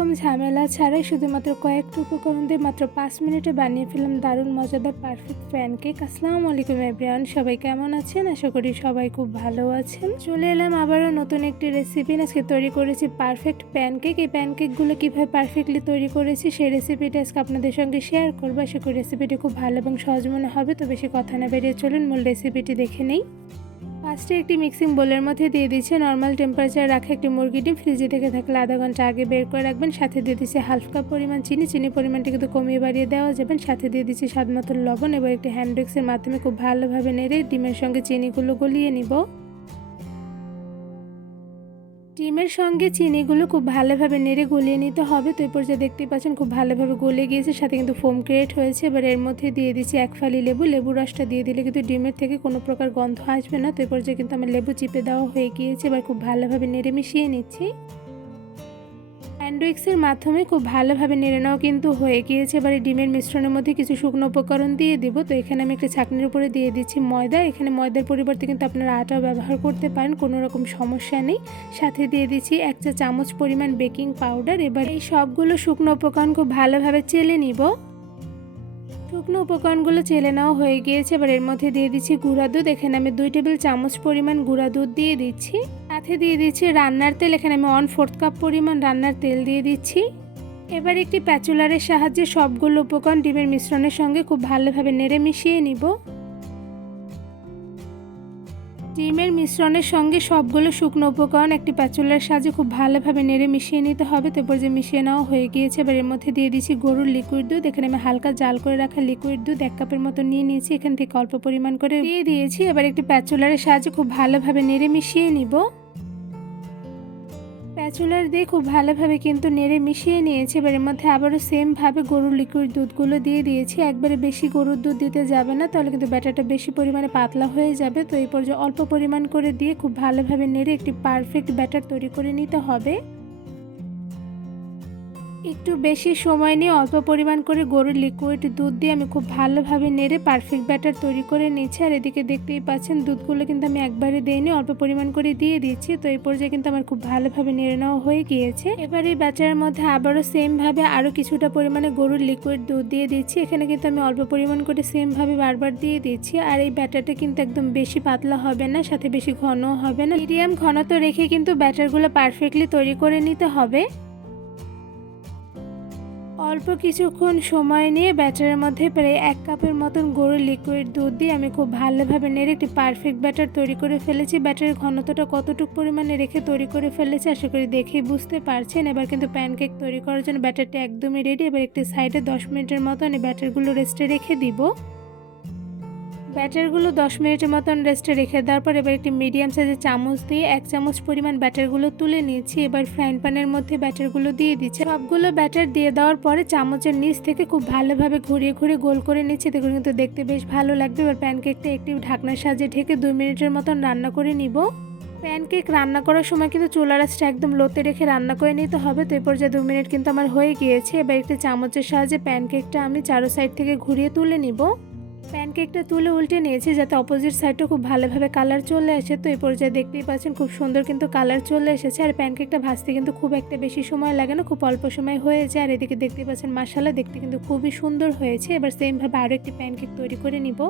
রকম ঝামেলা ছাড়াই শুধুমাত্র কয়েকটা উপকরণ দিয়ে মাত্র 5 মিনিটে বানিয়ে ফেললাম দারুণ মজাদার পারফেক্ট প্যানকেক। আসসালামু আলাইকুম এভরিওয়ান, সবাই কেমন আছেন? আশা করি সবাই খুব ভালো আছেন। চলে এলাম আবারও নতুন একটি রেসিপি। আজকে তৈরি করেছি পারফেক্ট প্যানকেক। এই প্যানকেকগুলো কীভাবে পারফেক্টলি তৈরি করেছি সেই রেসিপিটা আজকে আপনাদের সঙ্গে শেয়ার করবো। আশা করি রেসিপিটি খুব ভালো এবং সহজ মনে হবে। তো বেশি কথা না বেরিয়ে চলুন মূল রেসিপিটি দেখে নেই। ফার্স্টে একটি মিক্সিং বোলের মধ্যে দিয়ে দিচ্ছে নর্মাল টেম্পারেচার রাখা একটি মুরগি ডিম। ফ্রিজে থেকে থাকলে আধা ঘন্টা আগে বের করে রাখবেন। সাথে দিয়ে দিচ্ছে হাফ কাপ পরিমাণ চিনি পরিমাণটা কিন্তু কমিয়ে বাড়িয়ে দেওয়া যাবেন। সাথে দিয়ে দিচ্ছি স্বাদ মতো লবণ। এবার একটি হ্যান্ড উইক্সের মাধ্যমে খুব ভালোভাবে নেড়ে ডিমের সঙ্গে চিনিগুলো গলিয়ে নিব। ডিমের সঙ্গে চিনিগুলো খুব ভালোভাবে নেড়ে গলিয়ে নিতে হবে। তো এই পর্যায়ে দেখতেই পাচ্ছেন খুব ভালোভাবে গলে গিয়েছে, সাথে কিন্তু ফোম ক্রিয়েট হয়েছে। এবার এর মধ্যে দিয়ে দিচ্ছি 1 ফালি লেবুর রসটা দিয়ে দিলে কিন্তু ডিমের থেকে কোনো প্রকার গন্ধ আসবে না। তো এই পর্যায়ে কিন্তু আমার লেবু চিপে দেওয়া হয়ে গিয়েছে। এবার খুব ভালোভাবে নেড়ে মিশিয়ে নিচ্ছি। হ্যান্ড উইক্সের মাধ্যমে খুব ভালোভাবে নেড়ে নেওয়া কিন্তু হয়ে গিয়েছে। এবার এই ডিমের মিশ্রণের মধ্যে কিছু শুকনো উপকরণ দিয়ে দিব। তো এখানে আমি একটা ছাঁকনির উপরে দিয়ে দিচ্ছি ময়দা। এখানে ময়দার পরিবর্তে কিন্তু আপনারা আটাও ব্যবহার করতে পারেন, কোনো রকম সমস্যা নেই। সাথে দিয়ে দিচ্ছি 1 চা চামচ পরিমাণ বেকিং পাউডার। এবার এই সবগুলো শুকনো উপকরণ খুব ভালোভাবে চেলে নিব। শুকনো উপকরণগুলো চেলে নেওয়া হয়ে গিয়েছে। এবার এর মধ্যে দিয়ে দিচ্ছি গুঁড়া দুধ। এখানে আমি 2 টেবিল চামচ পরিমাণ গুঁড়া দুধ দিয়ে দিচ্ছি। সাথে দিয়ে দিচ্ছি রান্নার তেল। এখানে আমি 1/4 কাপ পরিমাণ রান্নার তেল দিয়ে দিচ্ছি। এবার একটি প্যাচুলারের সাহায্যে সবগুলো উপকরণ ডিমের মিশ্রণের সঙ্গে খুব ভালোভাবে নেড়ে মিশিয়ে নিব। ডিমের মিশ্রণের সঙ্গে সবগুলো শুকনো উপকরণ একটি প্যাচুলার সাহায্যে খুব ভালোভাবে নেড়ে মিশিয়ে নিতে হবে। তারপর যে মিশিয়ে নেওয়া হয়ে গিয়েছে, এবার এর মধ্যে দিয়ে দিচ্ছি গরুর লিকুইড দুধ। এখানে আমি হালকা জাল করে রাখা লিকুইড দুধ 1 কাপের মতো নিয়ে নিয়েছি। এখান থেকে অল্প পরিমাণ করে দিয়ে দিয়েছি। এবার একটি প্যাচুলারের সাহায্যে খুব ভালোভাবে নেড়ে মিশিয়ে নিব। প্যাচুলার দিয়ে খুব ভালোভাবে কিন্তু নেড়ে মিশিয়ে নিয়েছি। এবার এর মধ্যে আবারও সেমভাবে গরুর লিকুইড দুধগুলো দিয়ে দিয়েছি। একবারে বেশি গরুর দুধ দিতে যাবে না, তাহলে কিন্তু ব্যাটারটা বেশি পরিমাণে পাতলা হয়ে যাবে। তো এই পর্যায়ে অল্প পরিমাণ করে দিয়ে খুব ভালোভাবে নেড়ে একটি পারফেক্ট ব্যাটার তৈরি করে নিতে হবে। একটু বেশি সময় নিয়ে অল্প পরিমাণ করে গরুর লিকুইড দুধ দিয়ে আমি খুব ভালোভাবে নেড়ে পারফেক্ট ব্যাটার তৈরি করে নিচ্ছি। আর এদিকে দেখতেই পাচ্ছেন দুধগুলো কিন্তু আমি একবারে দিইনি, অল্প পরিমাণ করে দিয়ে দিচ্ছি। তো এই পর্যায়ে কিন্তু আমার খুব ভালোভাবে নেড়ে নেওয়া হয়ে গিয়েছে। এবার এই ব্যাটারের মধ্যে আবারও সেমভাবে আরও কিছুটা পরিমাণে গরুর লিকুইড দুধ দিয়ে দিচ্ছি। এখানে কিন্তু আমি অল্প পরিমাণ করে সেমভাবে বারবার দিয়ে দিচ্ছি। আর এই ব্যাটারটা কিন্তু একদম বেশি পাতলা হবে না, সাথে বেশি ঘনও হবে না, মিডিয়াম ঘনত্ব রেখে কিন্তু ব্যাটারগুলো পারফেক্টলি তৈরি করে নিতে হবে। অল্প কিছুক্ষণ সময় নিয়ে ব্যাটারের মধ্যে প্রায় 1 কাপের মতন গরুর লিকুইড দুধ দিয়ে আমি খুব ভালোভাবে নেড়ে একটি পারফেক্ট ব্যাটার তৈরি করে ফেলেছি। ব্যাটারের ঘনত্বটা কতটুকু পরিমাণে রেখে তৈরি করে ফেলেছি আশা করি দেখেই বুঝতে পারছেন। এবার কিন্তু প্যানকেক তৈরি করার জন্য ব্যাটারটা একদমই রেডি। এবার একটি সাইডে 10 মিনিটের মতন এই ব্যাটারগুলো রেস্টে রেখে দিব। ব্যাটারগুলো 10 মিনিটের মতন রেস্টে রেখে দেওয়ার পর এবার একটি মিডিয়াম সাইজের চামচ দিয়ে 1 চামচ পরিমাণ ব্যাটারগুলো তুলে নিয়েছি। এবার ফ্রাইং প্যানের মধ্যে ব্যাটারগুলো দিয়ে দিচ্ছি। সবগুলো ব্যাটার দিয়ে দেওয়ার পরে চামচের নিচ থেকে খুব ভালোভাবে ঘুরিয়ে গোল করে নিচ্ছি। দেখুন কিন্তু দেখতে বেশ ভালো লাগবে। এবার প্যানকেকটা একটি ঢাকনার সাহায্যে ঢেকে 2 মিনিটের মতন রান্না করে নিব। প্যানকেক রান্না করার সময় কিন্তু চুলার আঁচটা একদম লোতে রেখে রান্না করে নিতে হবে। তো এই পর্যায়ে 2 মিনিট কিন্তু আমার হয়ে গিয়েছে। এবার একটি চামচের সাহায্যে প্যানকেকটা আমি চারো সাইড থেকে ঘুরিয়ে তুলে নিব। প্যানকেকটা তুলে উল্টে নিয়েছি যাতে অপোজিট সাইডটা খুব ভালোভাবে কালার চলে আসে। তো এই পর্যায়ে দেখতেই পাচ্ছেন খুব সুন্দর কিন্তু কালার চলে এসেছে। আর প্যানকেকটা ভাজতে কিন্তু খুব একটা বেশি সময় লাগে না, খুব অল্প সময় হয়ে যায়। আর এদিকে দেখতেই পাচ্ছেন মাশাআল্লাহ দেখতে কিন্তু খুবই সুন্দর হয়েছে। এবার সেমভাবে আরও একটি প্যানকেক তৈরি করে নিব।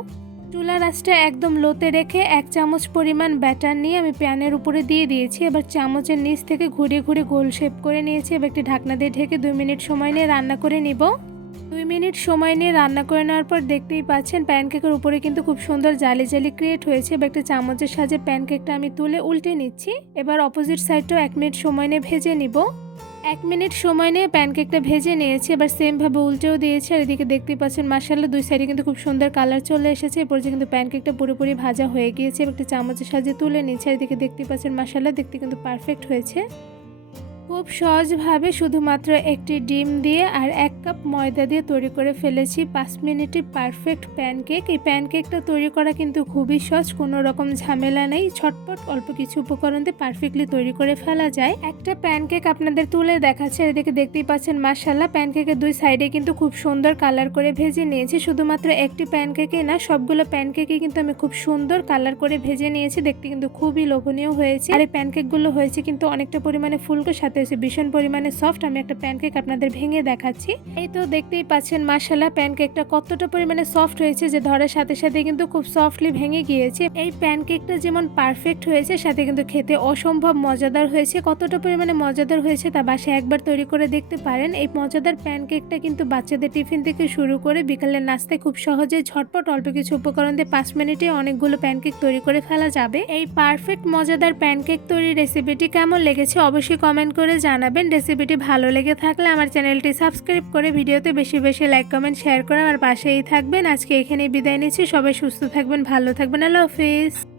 চুলার আঁচটা একদম লোতে রেখে 1 চামচ পরিমাণ ব্যাটার নিয়ে আমি প্যানের উপরে দিয়ে দিয়েছি। এবার চামচের নিচ থেকে ঘুরিয়ে গোল শেপ করে নিয়েছি। এবার একটি ঢাকনা দিয়ে ঢেকে 2 মিনিট সময় নিয়ে রান্না করে নিব। 2 মিনিট সময় নিয়ে রান্না করে নেওয়ার পর দেখতেই পাচ্ছেন প্যানকেকের উপরে কিন্তু খুব সুন্দর জালি ক্রিয়েট হয়েছে। এবার একটা চামচের সাহায্যে প্যানকেকটা আমি তুলে উল্টে নিচ্ছি। এবার অপোজিট সাইডটাও 1 মিনিট সময় নিয়ে ভেজে নিব। 1 মিনিট সময় নিয়ে প্যানকেকটা ভেজে নিয়েছি। এবার সেমভাবে উল্টেও দিয়েছি। আর এদিকে দেখতেই পাচ্ছেন মাশাআল্লাহ 2 সাইডে কিন্তু খুব সুন্দর কালার চলে এসেছে। এরপর যে কিন্তু প্যানকেকটা পুরোপুরি ভাজা হয়ে গিয়েছে। এবার একটা চামচের সাহায্যে তুলে নিচ্ছি। আর এদিকে দেখতেই পাচ্ছেন মাশাআল্লাহ দেখতে কিন্তু পারফেক্ট হয়েছে। খুব সহজভাবে শুধুমাত্র একটি ডিম দিয়ে আর 1 কাপ ময়দা দিয়ে তৈরি করে ফেলেছি 5 মিনিটে পারফেক্ট প্যানকেক। এই প্যানকেকটা তৈরি করা কিন্তু খুবই সহজ, কোনো রকম ঝামেলা নেই। ছটপট অল্প কিছু উপকরণ দিয়ে পারফেক্টলি তৈরি করে ফেলা যায়। একটা প্যানকেক আপনাদের তুলে দেখাচ্ছে। এদিকে দেখতেই পাচ্ছেন মাশাআল্লাহ প্যানকেকের 2 সাইডে কিন্তু খুব সুন্দর কালার করে ভেজে নিয়েছি। শুধুমাত্র একটি প্যানকেকে না, সবগুলো প্যানকেকই কিন্তু আমি খুব সুন্দর কালার করে ভেজে নিয়েছি। দেখতে কিন্তু খুবই লোভনীয় হয়েছে। আর এই প্যানকেকগুলো হয়েছে কিন্তু অনেকটা পরিমাণে ফুলকো, সাথে হয়েছে ভীষণ পরিমাণে সফট। আমি একটা প্যানকেক আপনাদের ভেঙে দেখাচ্ছি। এই তো দেখতেই পাচ্ছেন মাশাআল্লাহ প্যানকেকটা কতটা পরিমাণে সফট হয়েছে যে ধরার সাথে সাথে কিন্তু খুব সফটলি ভেঙে গিয়েছে। এই প্যানকেকটা যেমন পারফেক্ট হয়েছে সাথে কিন্তু খেতে অসম্ভব মজাদার হয়েছে। কতটা পরিমাণে মজাদার হয়েছে তা বাসায় একবার তৈরি করে দেখতে পারেন। এই মজাদার প্যানকেকটা কিন্তু বাচ্চাদের টিফিন থেকে শুরু করে বিকালের নাস্তায় খুব সহজে ঝটপট অল্প কিছু উপকরণ দিয়ে 5 মিনিটে অনেকগুলো প্যানকেক তৈরি করে ফেলা যাবে। এই পারফেক্ট মজাদার প্যানকেক তৈরির রেসিপিটি কেমন লেগেছে অবশ্যই কমেন্ট করে জানাবেন। রেসিপিটি ভালো লেগে থাকলে আমার চ্যানেলটি সাবস্ক্রাইব করে ভিডিওতে বেশি বেশি লাইক কমেন্ট শেয়ার করে আমার পাশেই থাকবেন। আজকে এখানেই বিদায় নিচ্ছি। সবাই সুস্থ থাকবেন, ভালো থাকবেন। আল্লাহ হাফেজ।